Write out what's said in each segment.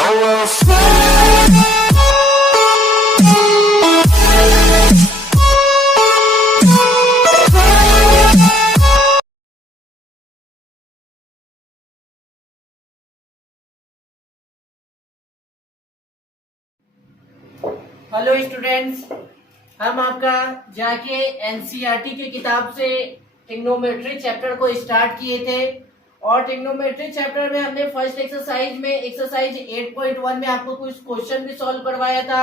Hello students, हम आपका जाके एनसीईआरटी की किताब से ट्रिग्नोमेट्री चैप्टर को स्टार्ट किए थे और ट्रिग्नोमेट्री चैप्टर में हमने फर्स्ट एक्सरसाइज में एक्सरसाइज 8.1 में आपको कुछ क्वेश्चन भी सॉल्व करवाया था,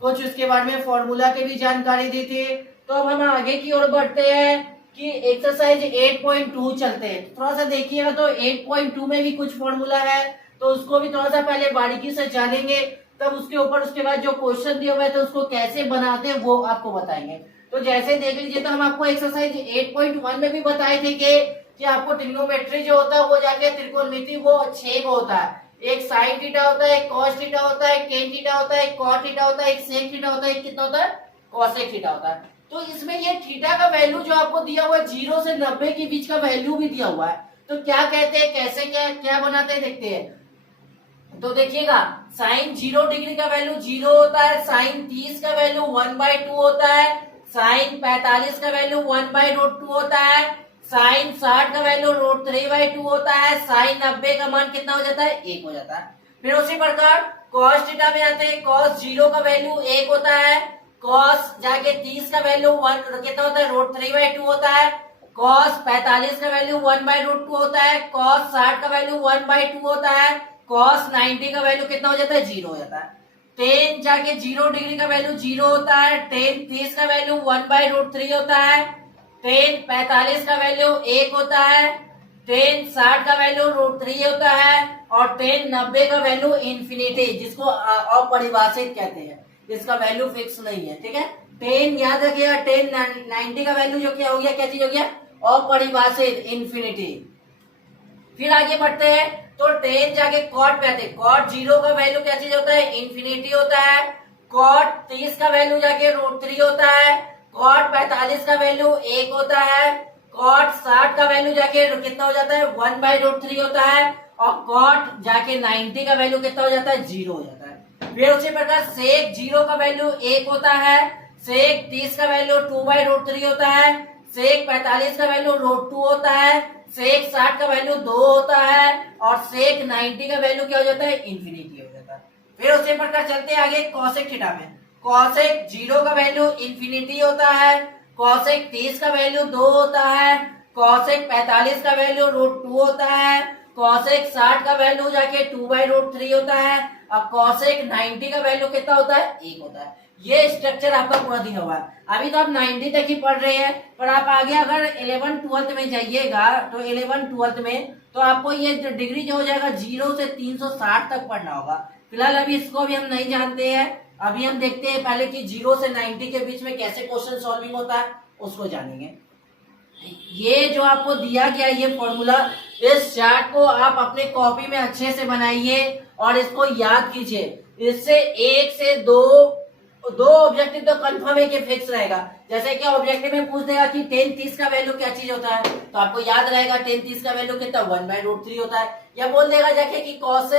कुछ उसके बारे में फॉर्मूला की भी जानकारी दी थी। तो अब हम आगे की ओर बढ़ते हैं कि एक्सरसाइज 8.2 चलते हैं। थोड़ा सा देखिएगा तो 8.2 में भी कुछ फॉर्मूला है, तो उसको भी थोड़ा सा पहले बारीकी से जानेंगे, तब उसके ऊपर उसके बाद जो क्वेश्चन दिए हुए थे उसको कैसे बनाते हैं वो आपको बताएंगे। तो जैसे देख लीजिए, तो हम आपको एक्सरसाइज 8.1 में भी बताए थे कि आपको ट्रिग्नोमेट्री जो होता है वो जाके त्रिकोणमिति वो 6 होता है। एक साइन थीटा होता है, एक कॉस थीटा होता है, एक टेन थीटा होता है, एक कॉट थीटा होता है, एक सेक थीटा होता है, एक कितना होता है, कॉसेक थीटा होता है। तो इसमें ये थीटा का वैल्यू जो आपको दिया हुआ है 0 से 90 के बीच का वैल्यू भी दिया हुआ है। तो क्या कहते हैं, कैसे क्या क्या बनाते हैं देखते हैं। तो देखिएगा, साइन 0 डिग्री का वैल्यू 0 होता है, साइन 30 का वैल्यू 1/2 होता है, साइन 45 का वैल्यू 1/√2 होता है, साइन 60 का वैल्यू √3/2 होता है, साइन 90 का मान कितना हो जाता है, 1 हो जाता है। फिर उसी प्रकार कॉस थीटा में आते हैं, कॉस 0 का वैल्यू 1 होता है, कॉस जाके 30 का वैल्यू 1 कितना होता है, √3/2 होता है, कॉस 45 का वैल्यू 1/√2 होता है, कॉस 60 का वैल्यू 1/2 होता है, कॉस 90 का वैल्यू कितना हो जाता है, 0 हो जाता है। टेन जाके 0 डिग्री का वैल्यू 0 होता है, टेन 30 का वैल्यू 1/√3 होता है, टेन 45 का वैल्यू 1 होता है, टेन 60 का वैल्यू √3 होता है, और टेन 90 का वैल्यू इन्फिनिटी, जिसको अपरिभाषित कहते हैं, इसका वैल्यू फिक्स नहीं है। ठीक है, टेन याद रखिएगा, टेन 90 का वैल्यू जो क्या हो गया, क्या चीज हो गया, अपरिभाषित, इन्फिनिटी। फिर आगे बढ़ते हैं, तो टेन जाके कॉट पे आते हैं, कॉट 0 का वैल्यू क्या चीज होता है, इन्फिनिटी होता है, कॉट 30 का वैल्यू जाके √3 होता है, कॉट 45 का वैल्यू 1 होता है, कॉट 60 का वैल्यू जाके कितना हो जाता है, 1/√3 होता है, और कॉट जाके 90 का वैल्यू कितना हो जाता है, 0 हो जाता है। फिर उसी प्रकार सेक 0 का वैल्यू 1 होता है, सेक 30 का वैल्यू 2/√3 होता है, सेक 45 का वैल्यू √2 होता है, सेक 60 का वैल्यू 2 होता है, और सेक 90 का वैल्यू क्या हो जाता है, इन्फिनिटी हो जाता है। फिर उसी प्रकार चलते हैं आगे कॉसेक थीटा में, कॉसेक 0 का वैल्यू इन्फिनिटी होता है, कॉसेक 30 का वैल्यू 2 होता है, कॉसेक 45 का वैल्यू √2 होता है, कॉसेक 60 का वैल्यू जाके 2/√3 होता है, और कॉसेक 90 का वैल्यू कितना होता है, 1 होता है। ये स्ट्रक्चर आपका पूरा दिया हुआ है। अभी तो आप 90 तक ही पढ़ रहे हैं, पर आप आगे अगर 11th-12th में जाइएगा, तो 11th-12th में तो आपको ये डिग्री जो हो जाएगा 0 से 360 तक पढ़ना होगा। फिलहाल अभी इसको भी हम नहीं जानते हैं, अभी हम देखते हैं पहले कि 0 से 90 के बीच में कैसे क्वेश्चन सॉल्विंग होता है, उसको जानेंगे। ये जो आपको दिया गया ये फॉर्मूला, इस चार्ट को आप अपने कॉपी में अच्छे से बनाइए और इसको याद कीजिए। इससे 1 से 2 ऑब्जेक्टिव तो कंफर्म है कि फिक्स रहेगा। जैसे कि ऑब्जेक्टिव में पूछ देगा कि टेन 30 का वैल्यू क्या चीज होता है, तो आपको याद रहेगा टेन 30 का वैल्यू कितना, 1/√3 होता है। या बोल देगा जाके कि कॉस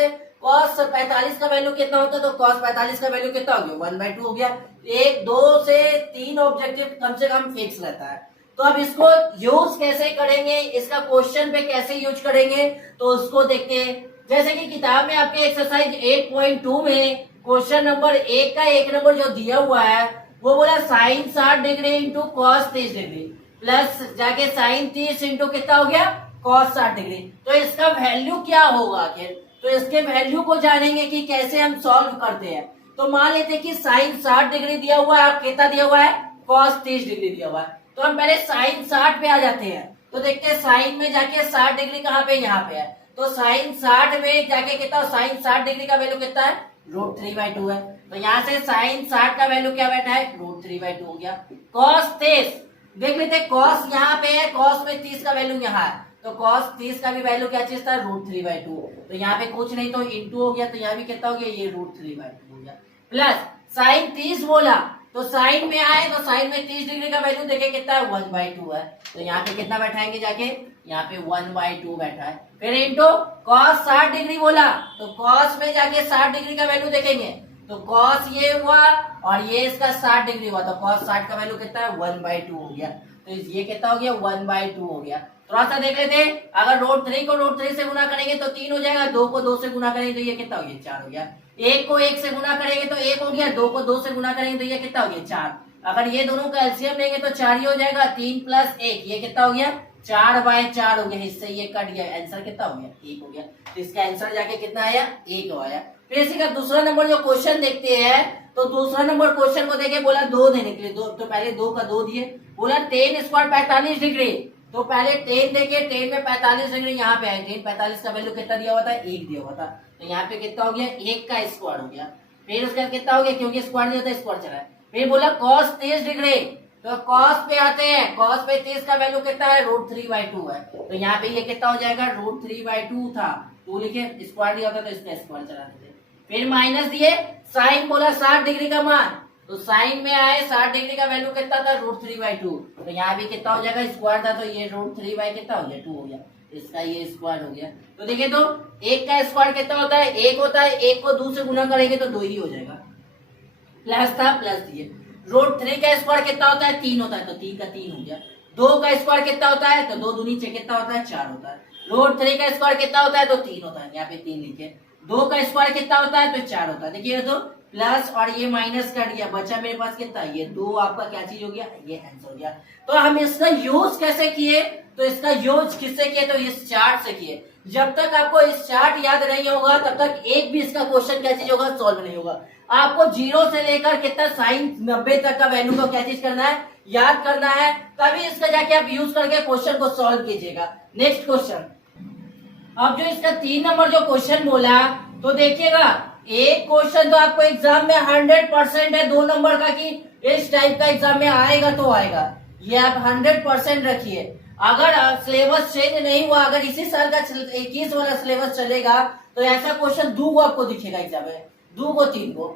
45 का वैल्यू कितना होता है, तो कॉस 45 का वैल्यू कितना हो गया, 1/2 हो गया। 1, 2 से 3 ऑब्जेक्टिव कम से कम फिक्स रहता है। तो अब इसको यूज कैसे करेंगे, इसका क्वेश्चन पे कैसे यूज करेंगे, तो उसको देखते हैं। जैसे कि किताब में आपके एक्सरसाइज 8.2 में क्वेश्चन नंबर 1 का 1 नंबर जो दिया हुआ है वो बोला sine 60 degree into cos 30 degree plus जाके साइन 30 इंटू कितना हो गया, कॉस 60 डिग्री। तो इसका वैल्यू क्या होगा आखिर, तो इसके वैल्यू को जानेंगे कि कैसे हम सॉल्व करते हैं। तो मान लेते हैं कि साइन 60 डिग्री दिया हुआ है और कितना दिया हुआ है, कॉस 30 डिग्री दिया हुआ है। तो हम पहले साइन 60 पे आ जाते हैं, तो देखते हैं साइन में जाके 60 डिग्री कहाँ पे, यहाँ पे है। तो साइन 60 में जाके कितना, साइन 60 डिग्री का वैल्यू कितना है, √3/2 है। तो यहाँ से साइन 60 का वैल्यू क्या बैठा है, √3/2 हो गया। कॉस 30 देख लेते हैं, कॉस यहाँ पे है, कॉस में 30 का वैल्यू यहाँ है, तो कॉस 30 का भी वैल्यू क्या चीज था, √3/2। तो यहाँ पे कुछ नहीं तो इंटू हो गया, तो यहाँ भी कितना हो गया, ये √3/2 हो गया। प्लस साइन 30 बोला, तो साइन में आए तो साइन में 30 डिग्री का वैल्यू देखे कितना है, 1/2 है। तो यहाँ पे कितना बैठाएंगे जाके, यहाँ पे 1/2 बैठा है। फिर इंटू कॉस 60 डिग्री बोला, तो कॉस में जाके 60 डिग्री का वैल्यू देखेंगे, तो कॉस ये हुआ और ये इसका 60 डिग्री हुआ, तो कॉस 60 का वैल्यू कितना है 1/2 हो गया, तो ये कितना हो गया 1/2 हो गया। थोड़ा सा देख लेते हैं, अगर √3 को √3 से गुना करेंगे तो 3 हो जाएगा, 2 को 2 से गुना करेंगे तो ये कितना हो गया 4 हो गया, 1 को 1 से गुना करेंगे तो 1 हो गया, 2 को 2 से गुना करेंगे तो ये कितना हो गया 4, अगर ये दोनों का एलसीएम लेंगे तो 4 ही हो जाएगा, 3 + 1 ये कितना हो गया 4/4 हो गया, इससे ये कट गया, आंसर कितना हो गया 1 हो गया, तो इसका आंसर जाके कितना आया 1 आया। फिर इसी का दूसरा नंबर जो क्वेश्चन देखते हैं, तो दूसरा नंबर क्वेश्चन को देखे, बोला 2 देने के लिए, दो तो पहले 2 का 2 दिए, बोला tan स्क्वायर 45 डिग्री, तो पहले tan देखे, tan में 45 डिग्री यहाँ पे है, tan 45 का वैल्यू कितना दिया हुआ था 1 दिया हुआ था, तो यहाँ पे कितना हो गया 1 का स्क्वायर हो गया, फिर उसका कितना हो गया, क्योंकि स्क्वायर नहीं होता स्क्वायर चला है, फिर बोला cos 30 डिग्री, तो cos पे आते हैं, cos पे 30 का वैल्यू कितना है √3/2 है, तो यहाँ पे ये कितना हो जाएगा √3/2 था, 2 लिखे, स्क्वायर दिया होता तो इसका स्क्वायर चला देते, फिर माइनस दिए, साइन बोला 60 डिग्री का मान, तो साइन में आए 60 डिग्री का वैल्यू कितना था √3/2, तो यहाँ भी कितना हो जाएगा स्क्वायर था, तो ये √3 कितना हो गया 2 हो गया, इसका ये स्क्वायर हो गया, तो देखिए तो 1 का स्क्वायर कितना होता है 1 होता है, 1 को 2 से गुना करेंगे तो 2 ही हो जाएगा, प्लस था प्लस दिए, √3 का स्क्वायर कितना होता है 3 होता है, तो 3 का 3 हो गया, 2 का स्क्वायर कितना होता है, तो 2 दूनी 6 कितना होता है 4 होता है, √3 का स्क्वायर कितना होता है, तो 3 होता है, यहाँ पे 3 लिखे, 2 का स्क्वायर कितना होता है, तो 4 होता है, देखिए तो प्लस और ये माइनस कट गया, बचा मेरे पास कितना, ये 2 आपका क्या चीज हो गया, ये आंसर हो गया। तो हम इसका यूज कैसे किए, तो इसका यूज किससे किए, तो इस चार्ट से किए। जब तक आपको इस चार्ट याद नहीं होगा तब तक एक भी इसका क्वेश्चन क्या चीज होगा, सॉल्व नहीं होगा। आपको 0 से लेकर कितना साइन 90 तक का वैल्यू को क्या चीज करना है, याद करना है, तभी इसका जाके आप यूज करके क्वेश्चन को सॉल्व कीजिएगा। नेक्स्ट क्वेश्चन, अब जो इसका 3 नंबर जो क्वेश्चन बोला, तो देखिएगा एक क्वेश्चन तो आपको एग्जाम में 100% है 2 नंबर का कि इस टाइप का एग्जाम में आएगा तो आएगा, ये आप 100% रखिए। अगर सिलेबस चेंज नहीं हुआ, अगर इसी साल का 21 वाला सिलेबस चलेगा तो ऐसा क्वेश्चन 2 आपको दिखेगा एग्जाम में, 2 को 3 को।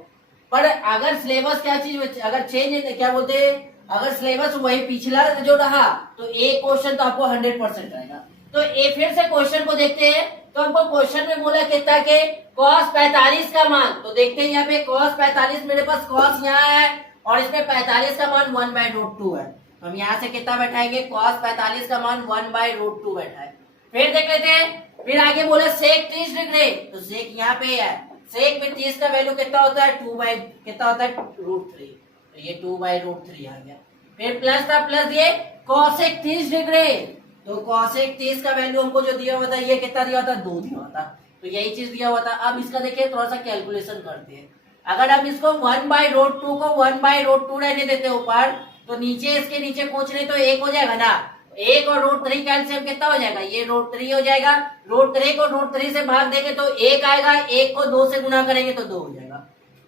पर अगर सिलेबस क्या चीज अगर चेंज क्या बोलते हैं, अगर सिलेबस वही पिछला जो रहा तो एक क्वेश्चन तो आपको 100% रहेगा। तो एक फिर से क्वेश्चन को देखते हैं, तो हमको क्वेश्चन में बोला कितना के cos 45 का मान, तो देखते हैं यहाँ पे cos 45, मेरे पास cos यहाँ है और इसमें 45 का मान 1/√2 है, तो हम यहाँ से कितना बैठाएंगे, cos 45 का मान 1/√2 बैठाए। फिर देख लेते हैं, फिर आगे बोला sec 30 डिग्री, तो sec यहाँ पे है, sec में 30 का वैल्यू कितना होता है कितना होता है √3, तो ये 2/√3 आ गया। फिर प्लस था प्लस दिए cosec 30 डिग्री, तो cosec 30 का वैल्यू हमको जो दिया हुआ था ये कितना दिया हुआ था 2 दिया हुआ था, तो यही चीज दिया हुआ था। अब इसका देखिए थोड़ा सा कैलकुलेशन करते हैं, अगर हम इसको 1/√2 को 1/√2 रहने देते ऊपर, तो नीचे इसके नीचे कुछ नहीं तो 1 हो जाएगा ना, 1 और √3 का एलसीएम कितना हो जाएगा, ये √3 हो जाएगा, √3 को √3 से भाग देंगे तो 1 आएगा, 1 को 2 से गुना करेंगे तो 2 हो जाएगा,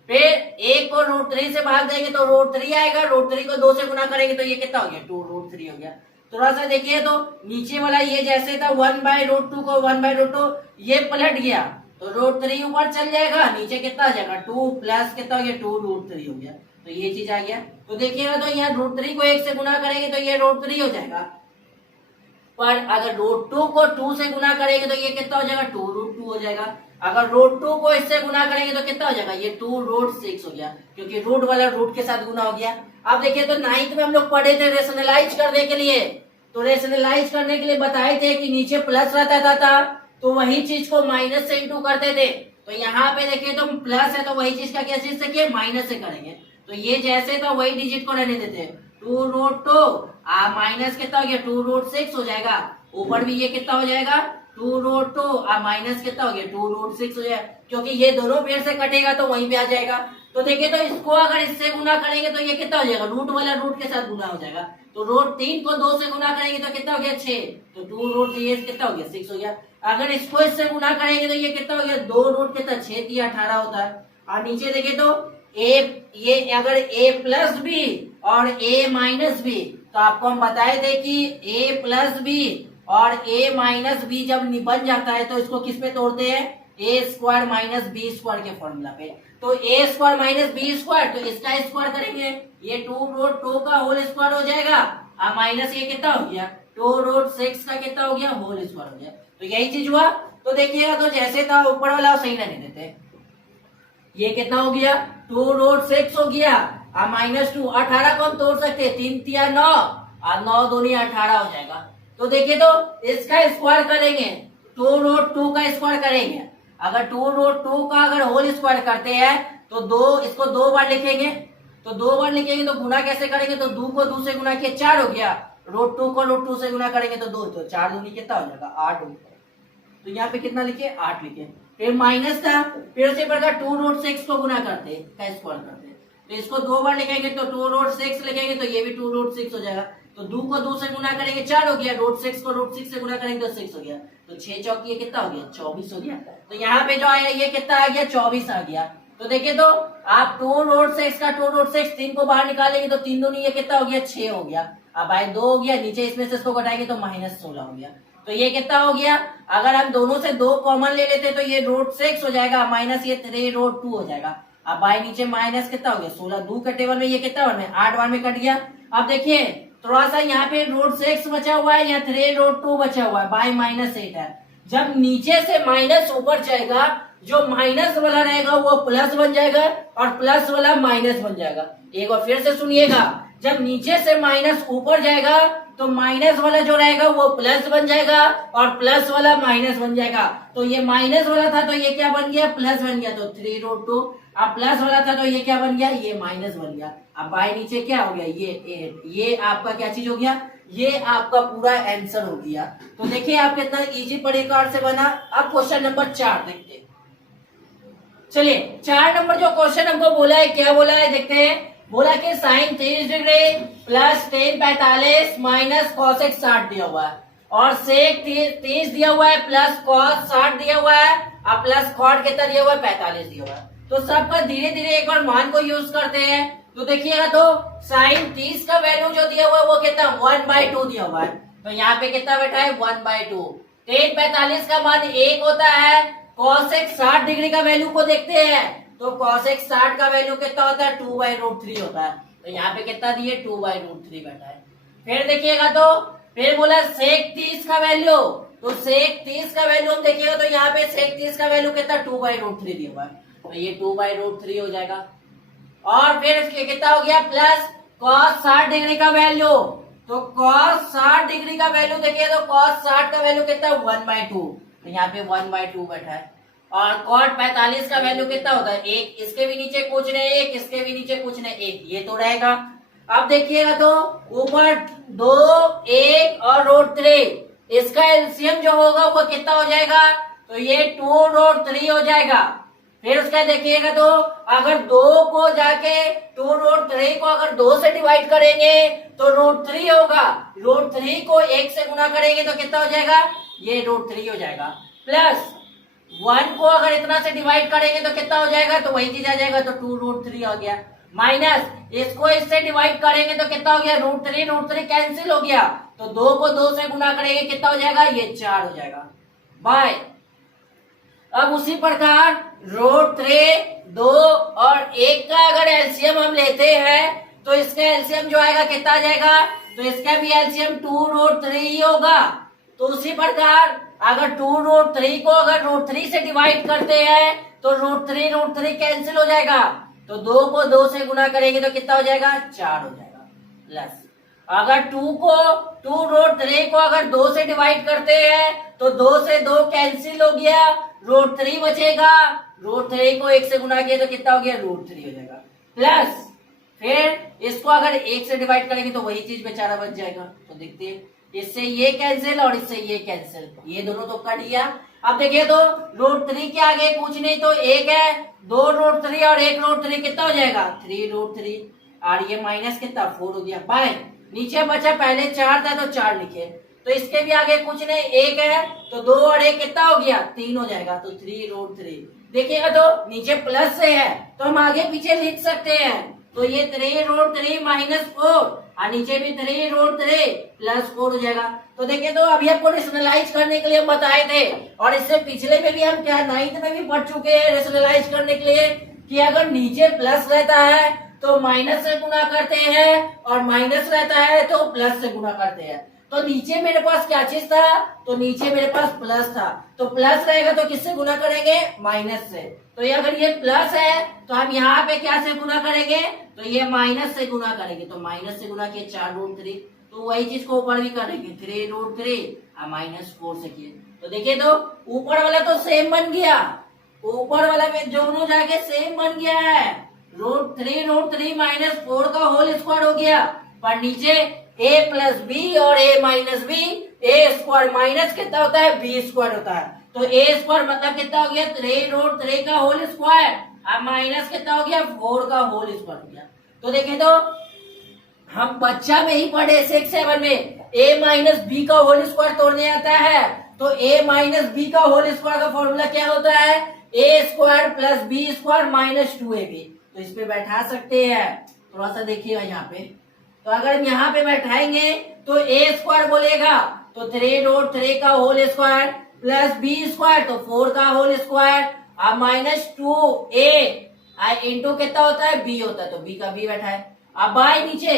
फिर 1 को √3 से भाग देंगे तो √3 आएगा, √3 को 2 से गुना करेंगे तो ये कितना हो गया 2√3 हो गया। थोड़ा सा देखिए तो नीचे वाला ये जैसे था 1/√2 को 1/√2 ये पलट गया, तो √3 ऊपर चल जाएगा, नीचे कितना आ जाएगा 2 प्लस कितना हो गया 2√3 हो गया, तो ये चीज आ गया। तो देखिएगा तो यहाँ √3 को 1 से गुना करेंगे तो ये √3 हो जाएगा, पर अगर √2 को 2 से गुना करेंगे तो ये कितना हो जाएगा 2√2 हो जाएगा, अगर √2 को इससे गुना करेंगे तो कितना हो जाएगा ये 2√6 हो गया, क्योंकि रूट वाला रूट के साथ गुना हो गया। अब देखिए तो 9th में हम लोग पढ़े थे रेशनलाइज करने के लिए, तो रेशनलाइज करने के लिए बताए थे कि नीचे प्लस रहता था तो वही चीज को माइनस से इंटू करते थे, तो यहाँ पे देखिए तो प्लस है तो वही चीज का क्या चीज से किए माइनस से करेंगे, तो ये जैसे तो वही डिजिट को रहने देते, 2√2 माइनस कितना हो गया 2√6 हो जाएगा, ऊपर भी ये कितना हो जाएगा 2√2 माइनस कितना हो गया 2√6 हो जाएगा, क्योंकि ये दोनों पेड़ से कटेगा तो वहीं पे आ जाएगा। तो देखिए तो इसको अगर इससे गुना करेंगे तो ये कितना हो जाएगा, रूट वाला रूट के साथ गुना हो जाएगा, तो √3 को 2 से गुना करेंगे तो कितना हो गया 6, तो 2√3 कितना हो गया 6 हो गया। अगर इसको इससे गुना करेंगे तो ये कितना हो गया 2 रूट कितना 6 3 18 होता है। और नीचे देखिए तो ये अगर a प्लस बी और a माइनस बी, तो आपको हम बताए थे कि a प्लस बी और a माइनस बी जब बन जाता है तो इसको किस पे तोड़ते हैं, a square minus b square के फॉर्मूला पे। तो a square minus b square, तो इसका स्क्वायर करेंगे, ये 2√2 का होल स्क्वायर हो जाएगा, और माइनस ये कितना हो गया 2√6 का कितना हो गया होल स्क्वायर हो गया। तो यही चीज हुआ। तो देखिएगा तो जैसे था ऊपर वाला सही रहने देते। ये कितना हो गया 2√6 हो गया और -2 18 को हम तोड़ सकते हैं 3 तिया 9 और 9 दूनी 18 हो जाएगा। तो देखिए तो इसका स्क्वायर करेंगे 2√2 का स्क्वायर करेंगे। अगर 2√2 का अगर होल स्क्वायर करते हैं तो इसको 2 बार लिखेंगे। तो 2 बार लिखेंगे तो गुना कैसे करेंगे तो 2 को 2 से गुना किया 4 हो गया। √2 को √2 से गुना करेंगे तो 2 तो 4 दूनी कितना हो जाएगा 8 हो। तो यहाँ पे कितना लिखे 8 लिखे। फिर माइनस था फिर उसी प्रकार 2√6 को गुना करते का स्क्वायर करते तो इसको 2 बार लिखेंगे तो 2√6 लिखेंगे तो ये भी 2√6 हो जाएगा। तो 2 को 2 से गुना करेंगे 4 हो गया √6 को √6 से गुना करेंगे तो 6 हो गया। तो 6 चौकी कितना हो गया 24 हो गया। तो यहाँ पे जो आया ये कितना आ गया 24 आ गया। तो देखिए तो आप 2√6 का 2√6 3 को बाहर निकालेंगे तो 3 दूनी ये कितना हो गया 6 हो गया। अब आए 2 हो गया नीचे इसमें से इसको घटाएंगे तो -16 हो गया। तो ये कितना हो गया अगर हम दोनों से 2 कॉमन ले लेते तो ये √6 हो जाएगा माइनस ये 3√2 हो जाएगा। अब बाय नीचे माइनस कितना हो गया 16 2 के टेबल में ये कितना बार में 8 बार में कट गया। अब देखिए थोड़ा सा यहाँ पे √6 बचा हुआ है या 3√2 बचा हुआ है बाय -8 है। जब नीचे से माइनस ऊपर जाएगा जो माइनस वाला रहेगा वो प्लस बन जाएगा और प्लस वाला माइनस बन जाएगा। एक बार फिर से सुनिएगा जब नीचे से माइनस ऊपर जाएगा तो माइनस वाला जो रहेगा वो प्लस बन जाएगा और प्लस वाला माइनस बन जाएगा। तो ये माइनस वाला था तो ये क्या बन गया प्लस बन गया तो 3√2। अब प्लस वाला था तो ये क्या बन गया ये माइनस बन गया। अब बाय नीचे क्या हो गया ये 8। ये आपका क्या चीज हो गया ये आपका पूरा आंसर हो गया। तो देखिए आप कितना इजी प्रकार से बना। अब क्वेश्चन नंबर 4 देखते हैं। चलिए 4 नंबर जो क्वेश्चन हमको बोला है क्या बोला है देखते हैं। बोला कि sine 30 degree plus tan 45 minus cosec 60 दिया हुआ है और sec 30 दिया हुआ है प्लस cos 60 दिया हुआ है और प्लस cot कितना दिया हुआ है 45 दिया हुआ है। तो सबका धीरे धीरे एक बार मान को यूज करते हैं। तो देखिएगा तो साइन 30 का वैल्यू जो दिया हुआ है वो कितना 1/2 दिया हुआ है। तो यहाँ पे कितना बैठा है 1/2। tan 45 का मान 1 होता है। cosec 60 डिग्री का वैल्यू को देखते हैं तो cosec 60 का वैल्यू कितना होता है 2/√3 होता है। तो यहाँ पे कितना दिए 2/√3 बैठा है। फिर देखिएगा तो फिर बोला sec 30 का वैल्यू तो sec 30 का वैल्यू हम देखिएगा तो यहाँ पे sec 30 का वैल्यू कितना 2/√3 दिया हुआ है। तो ये 2/√3 हो जाएगा। और फिर कितना हो गया प्लस cos 60 डिग्री का वैल्यू तो cos 60 डिग्री का वैल्यू देखिए तो cos 60 का वैल्यू कितना 1/2। तो यहाँ पे 1/2 बैठा है। और cot 45 का वैल्यू कितना होगा 1। इसके भी नीचे कुछ नहीं 1 इसके भी नीचे कुछ नहीं 1 ये तो रहेगा। अब देखिएगा तो ऊपर 2 1 और √3 इसका एलसीएम जो होगा वो कितना हो जाएगा तो ये 2√3 हो जाएगा। फिर उसका देखिएगा तो अगर 2 को जाके 2√3 को अगर 2 से डिवाइड करेंगे तो √3 होगा। √3 को 1 से गुना करेंगे तो कितना हो जाएगा ये √3 हो जाएगा। प्लस 1 को अगर इतना से डिवाइड करेंगे तो कितना हो जाएगा तो वही चीज आ जाएगा तो 2√3 आ गया। माइनस इसको इससे डिवाइड करेंगे तो कितना हो गया √3 कैंसिल हो गया। तो 2 को 2 से गुना करेंगे कितना हो जाएगा ये 4 हो जाएगा बाय। अब उसी प्रकार √3 2 और 1 का अगर एलसीएम हम लेते हैं तो इसका एलसीएम जो आएगा कितना आ जाएगा तो इसका भी एलसीएम 2√3 ही होगा। तो उसी प्रकार अगर 2√3 को अगर √3 से डिवाइड करते हैं तो √3 कैंसिल हो जाएगा। तो 2 को 2 से गुना करेंगे तो कितना हो जाएगा 4 हो जाएगा। प्लस अगर 2√3 को अगर 2 से डिवाइड करते हैं तो 2 से 2 कैंसिल हो गया √3 बचेगा। √3 को 1 से गुना किया तो कितना हो गया √3 हो जाएगा। प्लस फिर इसको अगर 1 से डिवाइड करेंगे तो वही चीज बेचारा बच जाएगा। तो देखते हैं इससे ये कैंसिल और इससे ये कैंसिल ये दोनों तो कट गया। अब देखिए तो √3 के आगे कुछ नहीं तो 1 है 2√3 और 1√3 कितना हो जाएगा 3√3 और ये माइनस कितना 4 हो गया बाय। नीचे बचा पहले 4 था तो 4 लिखे तो इसके भी आगे कुछ नहीं 1 है तो 2 और 1 कितना हो गया 3 हो जाएगा तो 3√3। देखिएगा तो नीचे प्लस से है तो हम आगे पीछे लिख सकते हैं। तो ये 3√3 -4 और नीचे भी 3√3 +4 हो जाएगा। तो देखिए तो अभी आपको रेशनलाइज करने के लिए हम बताए थे और इससे पिछले में भी हम क्या 9th में भी पढ़ चुके हैं रेशनलाइज करने के लिए कि अगर नीचे प्लस रहता है तो माइनस से गुना करते हैं और माइनस रहता है तो प्लस से गुना करते हैं। तो नीचे मेरे पास क्या चीज था, तो नीचे मेरे पास प्लस था, तो प्लस रहेगा तो किससे गुना करेंगे, माइनस से। तो ये अगर ये प्लस है तो हम यहाँ पे क्या से गुना करेंगे, तो ये माइनस से गुना करेंगे, तो माइनस से गुना किए 4√3, तो वही चीज को ऊपर भी करेंगे 3√3 -4 से किए, तो देखिए तो ऊपर वाला तो सेम बन गया, ऊपर वाला में दोनों जाके सेम बन गया है, √3 -4 का होल स्क्वायर हो गया, पर नीचे a प्लस बी और a minus b, a square minus कितना होता है, बी स्क्वायर होता है, तो a स्क्वायर मतलब कितना हो गया 3√3 का होल स्क्वायर, अब माइनस कितना हो गया 4 का होल स्क्वायर हो गया। तो देखें तो हम बच्चा में ही पढ़े 6-7 में a माइनस बी का होल स्क्वायर तोड़ने आता है, तो a माइनस बी का होल स्क्वायर का फॉर्मूला क्या होता है, a square plus b square -2ab, तो इस पे बैठा सकते हैं, थोड़ा सा देखिएगा यहाँ पे, तो अगर हम यहाँ पे बैठाएंगे तो a स्क्वायर बोलेगा तो 3√3 का whole square plus b square तो 4 का होल स्क्वायर, अब -2a इंटू कितना होता है, b होता है, तो b का b बैठा है, अब बाई नीचे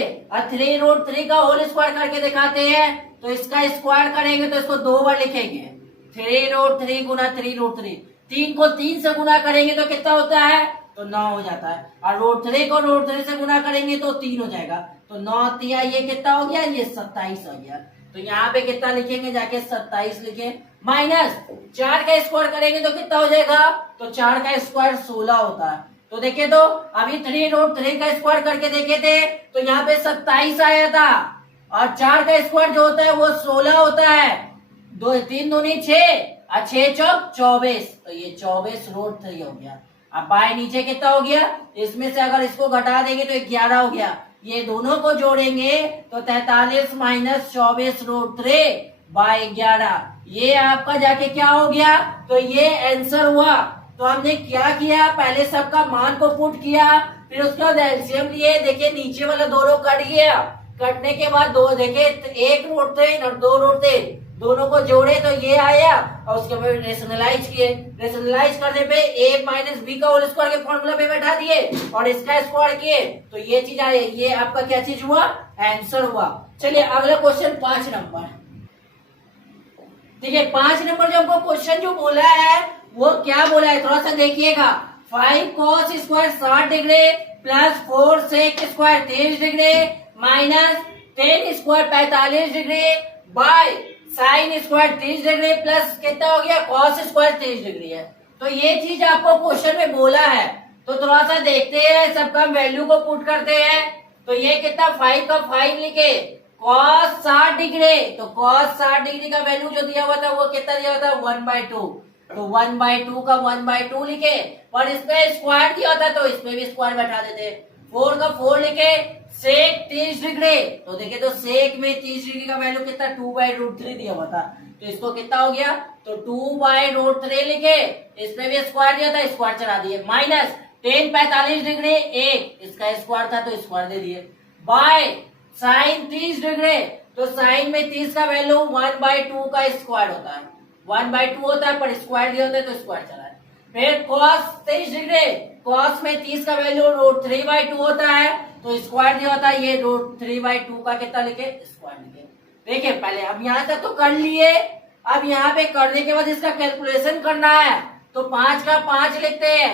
3√3 का होल स्क्वायर करके दिखाते हैं, तो इसका स्क्वायर करेंगे तो इसको 2 बार लिखेंगे, 3√3 गुना 3√3, 3 को 3 से गुना करेंगे तो कितना होता है, तो 9 हो जाता है, और √3 को √3 से गुना करेंगे तो 3 हो जाएगा, तो 9 तिया ये कितना हो गया, ये 27 हो गया, तो यहाँ पे कितना लिखेंगे, जाके 27 लिखे, माइनस 4 का स्क्वायर करेंगे तो कितना हो जाएगा, तो 4 का स्क्वायर 16 होता है, तो देखिए तो अभी 3√3 का स्क्वायर करके देखे थे तो यहाँ पे 27 आया था, और 4 का स्क्वायर जो होता है वो 16 होता है, 3 दूनी 6 और 6 चौक 24, तो ये 24√3 हो गया। अब बाय नीचे कितना हो गया, इसमें से अगर इसको घटा देंगे तो 11 हो गया, ये दोनों को जोड़ेंगे तो 43 - 24√3 बाय 11, ये आपका जाके क्या हो गया, तो ये आंसर हुआ। तो हमने क्या किया, पहले सबका मान को पुट किया, फिर उसके बाद एलसीएम लिए, देखिए नीचे वाला दोनों कट गया, कटने के बाद दो देखे 1√3 और 2√3 दोनों को जोड़े तो ये आया, और उसके बाद रेशनलाइज किए, रेशनलाइज करने पे a माइनस बी का होल स्क्वायर के फॉर्मूला पे बैठा दिए और इसका स्क्वायर किए, तो ये चीज आई, ये आपका क्या चीज हुआ, आंसर हुआ। चलिए अगला क्वेश्चन 5 नंबर, ठीक है, 5 नंबर जो हमको क्वेश्चन जो बोला है वो क्या बोला है, थोड़ा सा देखिएगा, 5 cos square 60 degree plus 4 sec square 23 degree minus 10 square 45 degree by sine square 30 degree plus कितना हो गया, cos स्क्वायर 30 डिग्री है। तो ये चीज आपको क्वेश्चन में बोला है, तो थोड़ा सा देखते हैं, सबका वैल्यू को पुट करते हैं, तो ये कितना 5 का 5 लिखे, cos 60 डिग्री, तो cos 60 डिग्री का वैल्यू जो दिया हुआ था वो कितना दिया हुआ था, 1/2, तो 1/2 का 1/2 लिखे, और इसमें स्क्वायर दिया होता तो इसमें भी स्क्वायर बैठा देते, 4 का 4 लिखे, सेक 30 डिग्री, तो देखिए तो सेक में 30 डिग्री का वैल्यू कितना 2/√3 दिया हुआ था, तो इसको कितना हो गया, तो 2/√3 लिखे, इसमें भी स्क्वायर दिया था, स्क्वायर चढ़ा दिए, माइनस 10 45 डिग्री 1 इसका स्क्वायर था तो स्क्वायर दे दिए, बाय साइन 30 डिग्री, तो साइन में 30 का वैल्यू 1/2 का स्क्वायर होता है, 1/2 होता है पर स्क्वायर दिया होता है तो स्क्वायर चला है, फिर cos 30 डिग्री, cos में 30 का वैल्यू √3/2 होता है तो स्क्वायर दिया होता है, ये √3/2 का कितना लिखे, स्क्वायर लिखे। देखिए पहले अब यहाँ तक तो कर लिए, अब यहाँ पे करने के बाद इसका कैलकुलेशन करना है, तो 5 का 5 लिखते हैं,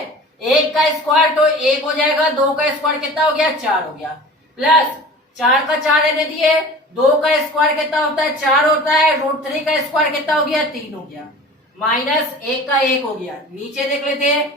1 का स्क्वायर तो 1 हो जाएगा, 2 का स्क्वायर कितना हो गया, 4 हो गया, प्लस 4 का 4 रहने दिए, 2 का स्क्वायर कितना होता है, 4 होता है, √3 का स्क्वायर कितना हो गया, 3 हो गया, माइनस 1 का 1 हो गया, नीचे देख लेते हैं,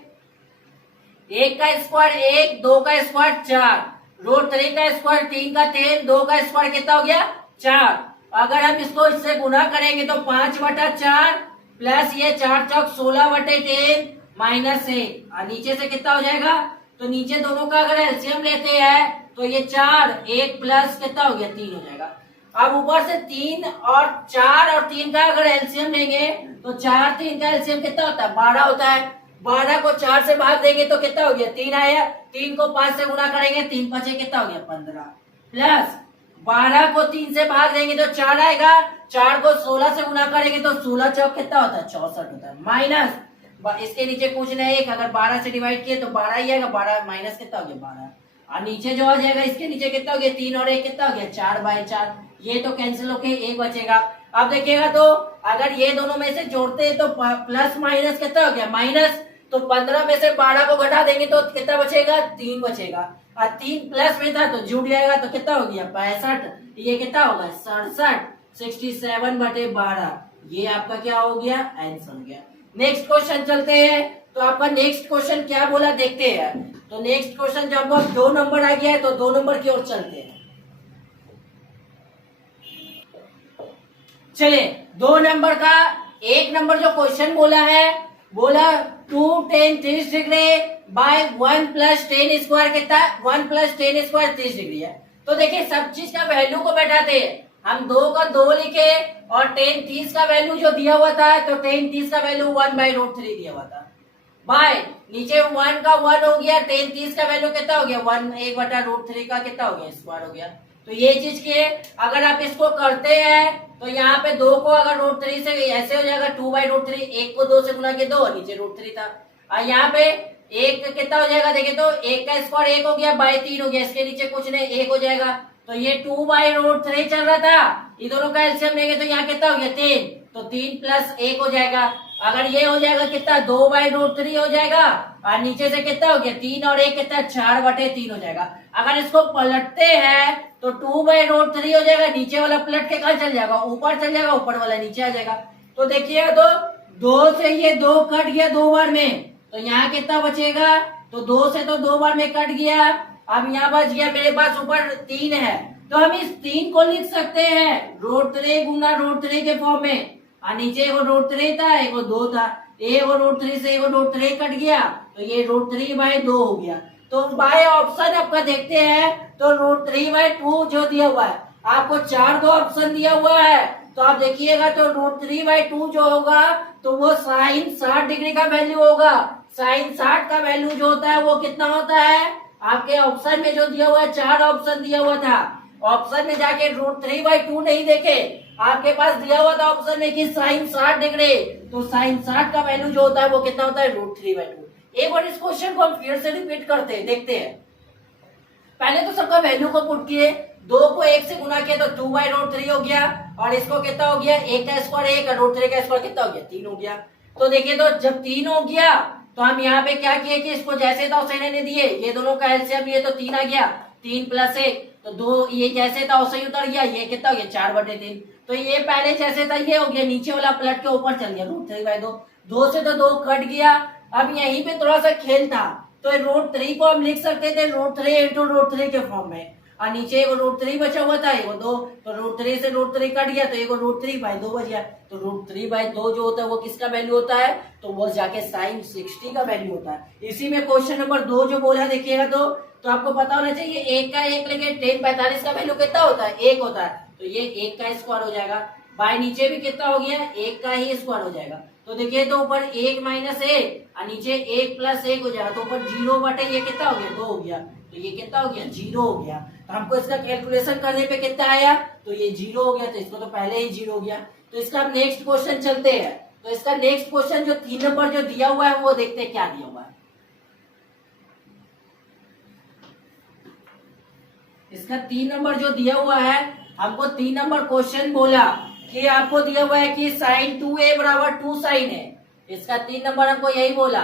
1 का स्क्वायर 1, 2 का स्क्वायर 4, √3 का स्क्वायर 3 का 3, 2 का स्क्वायर कितना हो गया, 4, अगर हम इसको इससे गुना करेंगे तो 5/4 प्लस ये 4 चौक 16/3 माइनस 1, और नीचे से कितना हो जाएगा, तो नीचे दोनों का अगर एलसीएम लेते हैं तो ये 4 1 प्लस कितना हो गया, 3 हो जाएगा। अब ऊपर से 3 और 4 और 3 का अगर एलसीएम लेंगे तो 4 3 का एलसीएम कितना होता है, 12 होता है, 12 को 4 से भाग देंगे तो कितना हो गया, 3 आया, 3 को 5 से गुना करेंगे, 3 5 कितना हो गया, 15, प्लस 12 को 3 से भाग देंगे तो 4 आएगा, 4 को 16 से गुना करेंगे तो 16 चौक कितना होता है, 64 होता है, माइनस इसके नीचे कुछ नहीं, एक अगर 12 से डिवाइड किए तो 12 ही आएगा, 12 माइनस कितना हो गया, 12, और नीचे जो आ जाएगा इसके नीचे कितना हो गया, 3 और 1 कितना हो गया, 4/4, ये तो कैंसिल होके एक बचेगा। अब देखिएगा तो अगर ये दोनों में से जोड़ते हैं तो प्लस माइनस कितना हो गया माइनस, तो 15 में से 12 को घटा देंगे तो कितना बचेगा 3 बचेगा, और 3 प्लस में था तो जुड़ जाएगा तो कितना हो गया 65, ये कितना होगा 67, 67/12, ये आपका क्या हो गया आंसर हो गया। नेक्स्ट क्वेश्चन चलते हैं, तो आपका नेक्स्ट क्वेश्चन क्या बोला देखते हैं। तो नेक्स्ट क्वेश्चन जब अब 2 नंबर आ गया है तो 2 नंबर की ओर चलते हैं। चलिए 2 नंबर का 1 नंबर जो क्वेश्चन बोला है, बोला 2 tan 30 degree by 1 + tan square कितना 1 + tan स्क्वायर 30 डिग्री है। तो देखिए सब चीज का वैल्यू को बैठाते हैं, हम 2 का 2 लिखे और tan 30 का वैल्यू जो दिया हुआ था तो tan 30 का वैल्यू 1/√3 दिया हुआ था, बाय नीचे 1 का 1 हो गया, tan 30 का वैल्यू कितना हो गया 1/√3 का कितना हो गया स्क्वायर हो गया। तो ये चीज के अगर आप इसको करते हैं तो यहाँ पे 2 को अगर √3 से ऐसे हो जाएगा 2/√3, 1 को 2 से गुना के 2 नीचे √3 था, और यहाँ पे 1 कितना हो जाएगा देखिए तो 1 का स्क्वायर 1 हो गया बाय 3 हो गया, इसके नीचे कुछ नहीं 1 हो जाएगा, तो ये 2/√3 चल रहा था, ये दोनों का एलसीएम लेंगे तो यहाँ कितना हो गया 3, तो 3 + 1 हो जाएगा, अगर ये हो जाएगा कितना 2/√3 हो जाएगा, और नीचे से कितना हो गया 3 और 1 कितना 4/3 हो जाएगा। अगर इसको पलटते हैं तो 2/√3 हो जाएगा, नीचे वाला पलट के कहाँ चल जाएगा ऊपर चल जाएगा, ऊपर वाला नीचे आ जाएगा। तो देखिएगा तो 2 से ये 2 कट गया 2 बार में, तो यहाँ कितना बचेगा, तो 2 से तो 2 बार में कट गया, अब यहाँ बच गया मेरे पास ऊपर 3 है, तो हम इस 3 को लिख सकते हैं √3 गुना √3 के फॉर्म में, और नीचे एगो √3 था एगो 2 था, एगो √3 से एगो √3 कट गया तो ये √3/2 हो गया। तो बाय ऑप्शन आपका देखते हैं तो √3/2 जो दिया हुआ है, आपको 4 को ऑप्शन दिया हुआ है, तो आप देखिएगा तो √3/2 जो होगा तो वो sin 60 डिग्री का वैल्यू होगा। sin 60 का वैल्यू जो होता है वो कितना होता है, आपके ऑप्शन में जो दिया हुआ है 4 ऑप्शन दिया हुआ था, ऑप्शन में जाके √3/2 नहीं देखे, आपके पास दिया हुआ था ऑप्शन में कि sin 60 डिग्री, तो sin 60 का वैल्यू जो होता है वो कितना होता है √3/2। एक बार इस क्वेश्चन को हम फिर से रिपीट करते हैं, देखते हैं। पहले तो सबका वैल्यू को पुट किए, 2 को 1 से गुना किया तो 2/√3 हो गया, और इसको कितना हो गया 1 का स्क्वायर 1 और √3 का स्क्वायर कितना हो गया 3 हो गया। तो देखिए तो जब 3 हो गया तो हम यहाँ पे क्या किए कि इसको जैसे था वैसे रहने दिए, ये दोनों का एलसीएम लिए तो 3 आ गया, 3 + 1 तो 2, ये जैसे था वैसे ही उतर गया, ये कितना हो गया 4/3, तो ये पहले जैसे था ये हो गया, नीचे वाला पलट के ऊपर चल गया √3/2, 2 से तो 2 कट गया। अब यहीं पे थोड़ा सा खेल था, तो √3 को हम लिख सकते थे √3 × √3 के फॉर्म में, और नीचे एगो √3 बचा हुआ था एगो 2, तो √3 से √3 कट गया तो एगो √3/2 बच गया। तो √3/2 जो होता है वो किसका वैल्यू होता है, तो वो जाके sin 60 का वैल्यू होता है। इसी में क्वेश्चन नंबर 2 जो बोला देखिएगा तो आपको पता होना चाहिए 1 का 1 लेके tan 45 का वैल्यू कितना होता है 1 होता है, तो ये 1 का स्क्वायर हो जाएगा, बाय नीचे भी कितना हो गया 1 का ही स्क्वायर हो जाएगा। तो देखिए तो ऊपर 1 - 1 और नीचे 1 + 1 हो जाएगा, तो ऊपर 0 ये कितना हो गया 2 हो गया, तो ये कितना हो गया 0 हो गया। तो हमको इसका कैलकुलेशन करने पे कितना आया, तो ये 0 हो गया, तो इसको तो पहले ही 0 हो गया। तो इसका नेक्स्ट क्वेश्चन चलते हैं, तो इसका नेक्स्ट क्वेश्चन जो 3 नंबर जो दिया हुआ है वो देखते हैं क्या दिया हुआ है। इसका 3 नंबर जो दिया हुआ है, हमको 3 नंबर क्वेश्चन बोला कि आपको दिया हुआ है कि sin 2a = 2 sin है। इसका 3 नंबर हमको यही बोला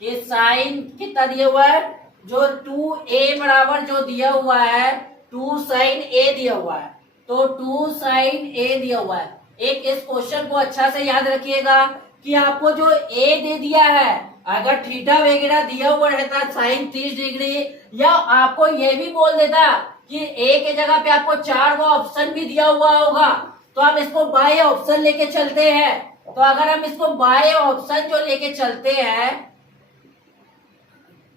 कि sin कितना दिया हुआ है, जो 2a बराबर जो दिया हुआ है 2 sin a दिया हुआ है, तो 2 sin a दिया हुआ है। एक इस क्वेश्चन को अच्छा से याद रखिएगा कि आपको जो a दे दिया है, अगर थीटा वगैरह दिया हुआ रहता sin 30 डिग्री, या आपको ये भी बोल देता कि a के जगह पे आपको 4 को ऑप्शन भी दिया हुआ होगा, तो हम इसको बाय ऑप्शन लेके चलते हैं। तो अगर हम इसको बाय ऑप्शन जो लेके चलते हैं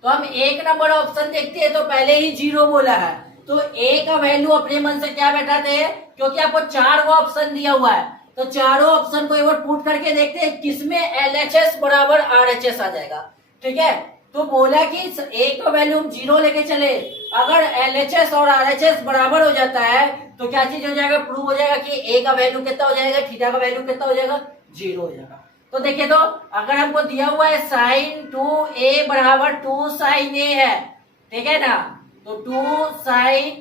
तो हम 1 नंबर ऑप्शन देखते हैं, तो पहले ही 0 बोला है, तो a का वैल्यू अपने मन से क्या बैठाते हैं, क्योंकि आपको 4 को ऑप्शन दिया हुआ है, तो चारों ऑप्शन को एक बार पुट करके देखते हैं किसमें LHS बराबर RHS आ जाएगा। ठीक है, तो बोला कि a का वैल्यू हम 0 लेके चले, अगर LHS और RHS बराबर हो जाता है तो क्या चीज हो जाएगा, प्रूव हो जाएगा कि a का वैल्यू कितना हो जाएगा, थीटा का वैल्यू कितना हो जाएगा 0 हो जाएगा। तो देखिए तो अगर हमको दिया हुआ है sin 2a बराबर 2 sin a है, ठीक है ना, तो 2 sin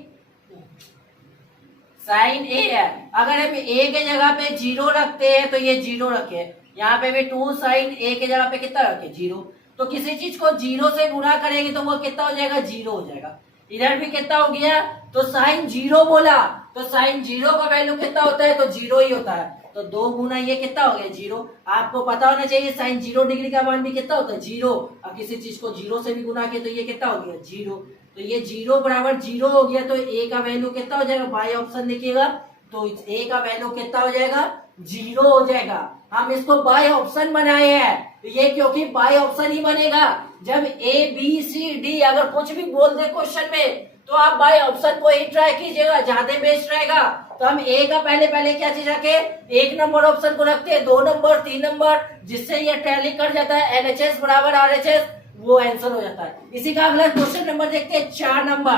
साइन ए है। अगर हम ए के जगह पे 0 रखते हैं तो ये 0 रखे, यहाँ पे भी 2 साइन ए के जगह पे कितना रखे 0। तो किसी चीज को 0 से गुणा करेंगे तो वो कितना हो जाएगा 0 हो जाएगा। इधर भी कितना हो गया, तो साइन 0 बोला तो साइन 0 का वैल्यू कितना होता है, तो 0 ही होता है। तो 2 गुना ये कितना हो गया 0। आपको पता होना चाहिए साइन 0 डिग्री का मान भी कितना होता है 0। अब किसी चीज को 0 से भी गुना किया तो ये कितना हो गया 0। तो ये 0 बराबर 0 हो गया। तो ए का वैल्यू कितना हो जाएगा, बाई ऑप्शन देखिएगा, तो ए का वैल्यू कितना हो जाएगा 0 हो जाएगा। हम इसको बाई ऑप्शन बनाए हैं, ये क्योंकि बाई ऑप्शन ही बनेगा जब ए बी सी डी अगर कुछ भी बोल दे क्वेश्चन में तो आप बाई ऑप्शन को ही ट्राई कीजिएगा, ज्यादा बेस्ट रहेगा। तो हम ए का पहले क्या चीज रखे, 1 नंबर ऑप्शन को रखते हैं, 2 नंबर 3 नंबर, जिससे ये टैली कर जाता है एलएचएस बराबर आरएचएस, वो आंसर हो जाता है। इसी का अगला क्वेश्चन नंबर देखते हैं 4 नंबर।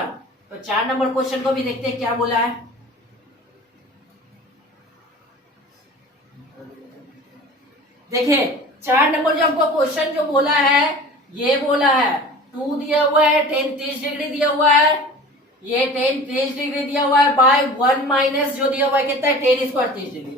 तो 4 नंबर क्वेश्चन को भी देखते हैं क्या बोला है। देखिए 4 नंबर जो हमको क्वेश्चन जो बोला है, ये बोला है 2 दिया हुआ है, 10 30 डिग्री दिया हुआ है, ये 10 30 डिग्री दिया हुआ है बाय 1 माइनस जो दिया हुआ है कितना है 10 square 30 degree,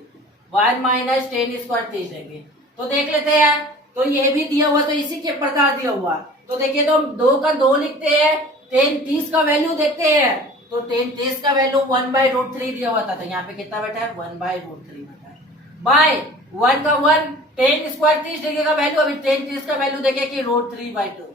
1 minus 10 square 30 degree. तो देख लेते हैं, तो ये भी दिया हुआ, तो इसी के प्रकार दिया हुआ। तो देखिए तो हम 2 का 2 लिखते हैं, 10 30 का वैल्यू देखते हैं, तो 10 30 का वैल्यू 1/√3 दिया हुआ था, तो यहाँ पे कितना बैठा है 1/√3 बैठा है, बाय 1 का 1 10 स्क्वायर 30 डिग्री का वैल्यू, अभी 10 30 का वैल्यू देखिए कि √3/2,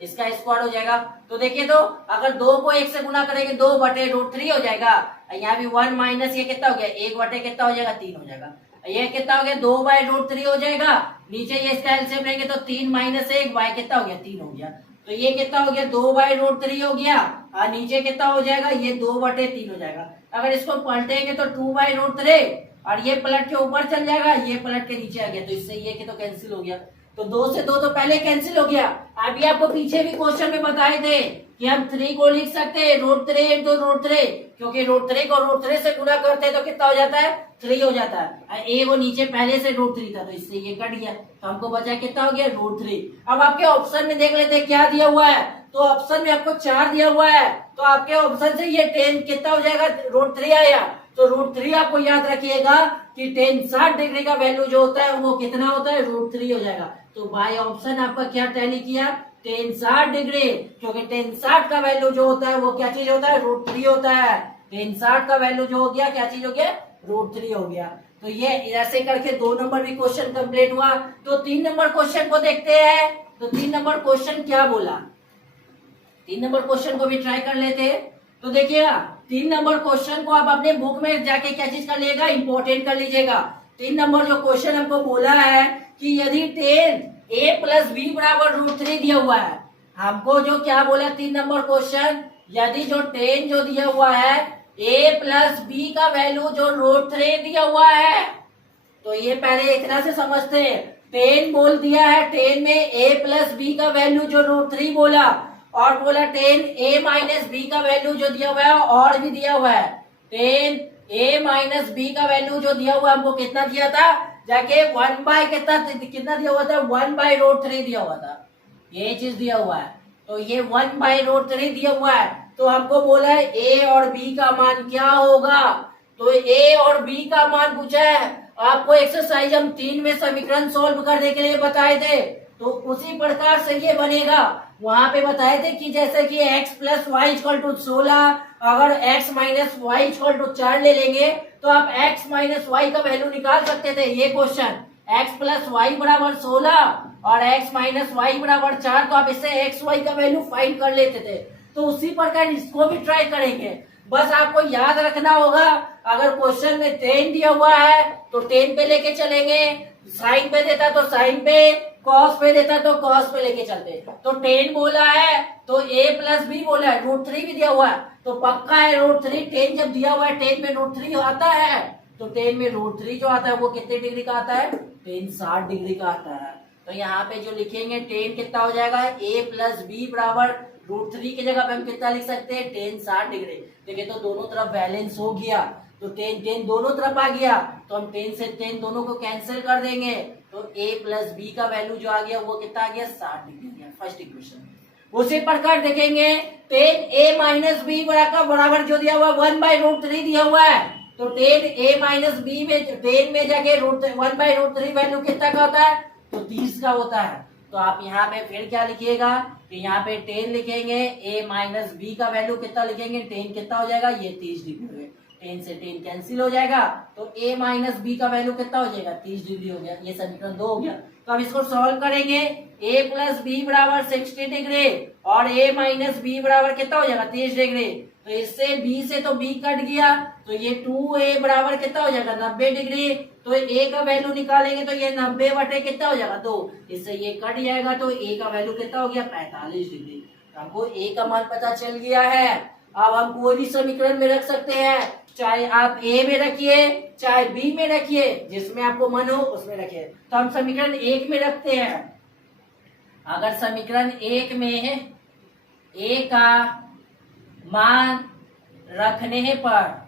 इसका स्क्वायर हो जाएगा। तो देखिए तो अगर 2 को 1 से गुना करेंगे 2/√3 हो जाएगा, यहाँ भी 1 माइनस ये कितना हो गया 1 बटे कितना हो जाएगा 3 हो जाएगा, ये कितना हो गया 2/√3 हो जाएगा। नीचे ये इसका एलसीएम लेंगे तो 3 माइनस 1 बाय कितना हो गया 3 हो गया, तो ये कितना हो गया 2/√3 हो गया, और नीचे कितना हो जाएगा ये 2/3 हो जाएगा। अगर इसको पलटेंगे तो 2/√3, और ये पलट के ऊपर चल जाएगा, ये पलट के नीचे आ गया, तो इससे ये के तो कैंसिल हो गया, तो 2 से 2 तो पहले कैंसिल हो गया। अभी आपको पीछे भी क्वेश्चन में बताए थे कि हम 3 को लिख सकते हैं √3 × √3, क्योंकि √3 को √3 से गुणा करते हैं तो कितना हो जाता है 3 हो जाता है। ए वो नीचे पहले से √3 था तो इससे ये कट गया, तो हमको बचा कितना हो गया √3। अब आपके ऑप्शन में देख लेते हैं क्या दिया हुआ है, तो ऑप्शन में आपको 4 दिया हुआ है, तो आपके ऑप्शन से ये 10 कितना हो जाएगा √3 आया, तो √3 आपको याद रखिएगा कि 10 60 डिग्री का वैल्यू जो होता है वो कितना होता है √3 हो जाएगा। तो बाय ऑप्शन आपका क्या टैली किया 10 60 डिग्री, क्योंकि 10 60 का वैल्यू जो होता है वो क्या चीज होता है √3 होता है। 10 60 का वैल्यू जो हो गया क्या चीज हो गया √3 हो गया। तो ये ऐसे करके 2 नंबर भी क्वेश्चन कंप्लीट हुआ। तो 3 नंबर क्वेश्चन को देखते हैं, तो 3 नंबर क्वेश्चन क्या बोला, 3 नंबर क्वेश्चन को भी ट्राई कर लेते। तो देखिए 3 नंबर क्वेश्चन को आप अपने बुक में जाके क्या चीज कर लीजिएगा इंपॉर्टेंट कर लीजिएगा। 3 नंबर जो क्वेश्चन हमको बोला है कि यदि 10 a + b = √3 दिया हुआ है, हमको जो क्या बोला 3 नंबर क्वेश्चन, यदि जो 10 जो दिया हुआ है a + b का वैल्यू जो √3 दिया हुआ है, तो ये पहले इतना से समझते हैं, 10 बोल दिया है, 10 में a + b का वैल्यू जो √3 बोला, और बोला 10 a - b का वैल्यू जो दिया हुआ है और भी दिया हुआ है, 10 a - b का वैल्यू जो दिया हुआ है हमको कितना दिया था जाके 1 कितना दिया हुआ था 1/√3 दिया हुआ था, ये चीज दिया हुआ है। तो ये 1/√3 दिया हुआ है, तो हमको बोला है a और b का मान क्या होगा, तो a और b का मान पूछा है। आपको एक्सरसाइज हम 3 में समीकरण सोल्व करने के लिए बताए थे, तो उसी प्रकार से ये बनेगा। वहां पे बताए थे कि जैसे कि x + y = 16, अगर x - y = 4 ले लेंगे तो आप x - y का वैल्यू निकाल सकते थे। ये क्वेश्चन x + y = 16 और x - y = 4, तो आप इससे x y का वैल्यू फाइंड कर लेते थे। तो उसी प्रकार इसको भी ट्राई करेंगे। बस आपको याद रखना होगा, अगर क्वेश्चन में 10 दिया हुआ है तो 10 पे लेके चलेंगे, साइन पे देता तो साइन पे, कॉस पे देता तो कॉस पे लेके चलते। तो 10 बोला है तो a + b बोला है, √3 भी दिया हुआ है तो पक्का है √3। 10 जब दिया हुआ है 10 में √3 आता है, तो 10 में √3 जो आता है वो कितने डिग्री का आता है 10 60 डिग्री का आता है। तो यहाँ पे जो लिखेंगे 10 कितना हो जाएगा a + b = √3 की जगह पे हम कितना लिख सकते हैं 10 60 डिग्री। देखिए तो दोनों तरफ बैलेंस हो गया, तो 10 दोनों तरफ आ गया, तो हम 10 से 10 दोनों को कैंसिल कर देंगे, तो a + b का वैल्यू जो आ गया वो कितना आ गया 60 डिग्री आ गया, फर्स्ट इक्वेशन। उसी प्रकार देखेंगे टेन ए माइनस बी बराबर जो दिया हुआ है 1/√3 दिया हुआ है, तो टेन ए माइनस बी में 10 में जाके 1/√3 वैल्यू कितना का होता है, तो 30 का होता है। तो आप यहाँ पे फिर क्या लिखिएगा, तो यहाँ पे 10 लिखेंगे, a माइनस बी का वैल्यू कितना लिखेंगे, 10 कितना हो जाएगा, ये 30 डिग्री है, 10 से 10 कैंसिल हो जाएगा, तो a माइनस बी का वैल्यू कितना हो जाएगा, 30 डिग्री हो गया। ये समीकरण 2 हो गया। तो अब इसको सॉल्व करेंगे, a प्लस बी बराबर 60 डिग्री और a माइनस बी बराबर कितना हो जाएगा, 30 डिग्री। तो इससे b से तो b कट गया, तो ये 2a बराबर कितना हो जाएगा, 90 डिग्री। तो a का वैल्यू निकालेंगे तो ये 90 बटे कितना हो जाएगा, 2, इससे ये कट जाएगा, तो a का वैल्यू कितना हो गया, 45 डिग्री। हमको a का मान पता चल गया है। अब हम कोई भी समीकरण में रख सकते हैं, चाहे आप a में रखिए चाहे b में रखिए, जिसमें आपको मन हो उसमें रखिए। तो हम समीकरण 1 में रखते हैं। अगर समीकरण 1 में a का मान रखने पर,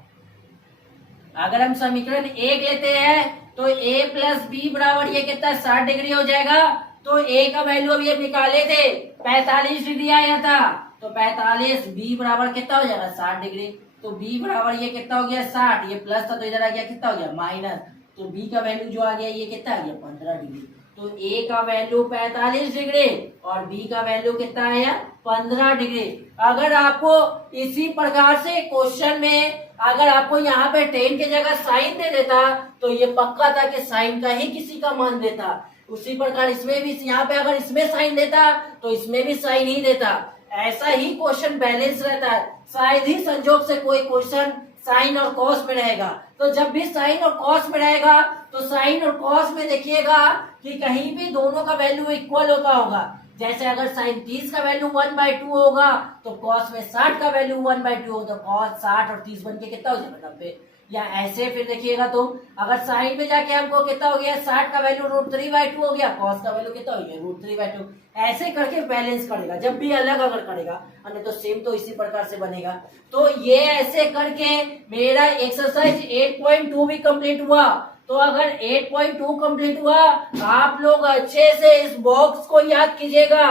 अगर हम समीकरण 1 लेते हैं तो a प्लस बी बराबर ये कितना 60 डिग्री हो जाएगा। तो a का वैल्यू अभी हम निकाले थे 45 डिग्री आया था, तो 45 b बराबर कितना हो जाएगा, 60 डिग्री। तो b बराबर ये कितना हो गया, 60, ये प्लस था तो इधर आ गया कितना हो गया, माइनस। तो b का वैल्यू जो आ गया ये कितना आ गया, 15 डिग्री। तो a का वैल्यू 45 डिग्री और b का वैल्यू कितना आया, 15 डिग्री। अगर आपको इसी प्रकार से क्वेश्चन में अगर आपको यहाँ पे 10 की जगह साइन दे देता तो ये पक्का था कि साइन का ही किसी का मान देता। उसी प्रकार इसमें भी, यहाँ पे अगर इसमें साइन देता तो इसमें भी साइन ही देता। ऐसा ही क्वेश्चन बैलेंस रहता है। शायद ही संजोग से कोई क्वेश्चन साइन और कॉस में रहेगा। तो जब भी साइन और कॉस में रहेगा तो साइन और कॉस में देखिएगा कि कहीं भी दोनों का वैल्यू इक्वल होता होगा। जैसे अगर साइन 30 का वैल्यू 1/2 होगा तो कॉस में 60 का वैल्यू 1/2 होगा, तो कॉस 60 और 30 बन के कितना हो जाएगा, 90। या ऐसे फिर देखिएगा तो अगर साइन में जाके हमको कितना हो गया, 60 का वैल्यू √3/2 हो गया, कॉस का वैल्यू कितना हो गया, √3/2। ऐसे करके बैलेंस करेगा जब भी अलग अगर करेगा, अन्य तो सेम तो इसी प्रकार से बनेगा। तो ये ऐसे करके मेरा एक्सरसाइज 8.2 भी कंप्लीट हुआ। तो अगर 8.2 कंप्लीट हुआ, आप लोग अच्छे से इस बॉक्स को याद कीजिएगा।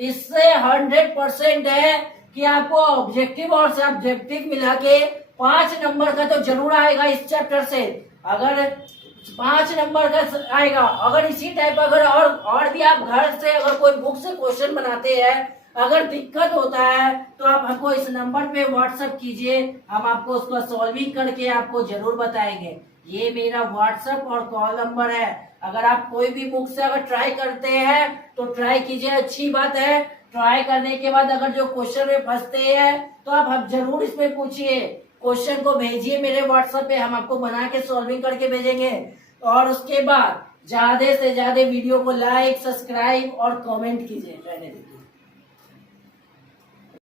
इससे 100% है कि आपको ऑब्जेक्टिव और सब्जेक्टिव मिला के 5 नंबर का तो जरूर आएगा इस चैप्टर से। अगर 5 नंबर का आएगा, अगर इसी टाइप अगर और भी आप घर से अगर कोई बुक से क्वेश्चन बनाते हैं, अगर दिक्कत होता है तो आप हमको इस नंबर पे व्हाट्सएप कीजिए, हम आपको उसका सॉल्विंग करके आपको जरूर बताएंगे। ये मेरा व्हाट्सएप और कॉल नंबर है। अगर आप कोई भी बुक से अगर ट्राई करते हैं तो ट्राई कीजिए, अच्छी बात है। ट्राई करने के बाद अगर जो क्वेश्चन में फंसते हैं तो आप जरूर इसमें पूछिए, क्वेश्चन को भेजिए मेरे व्हाट्सएप पे, हम आपको बना के सॉल्विंग करके भेजेंगे। और उसके बाद ज्यादा से ज्यादा वीडियो को लाइक, सब्सक्राइब और कमेंट कीजिए। रहने दीजिए।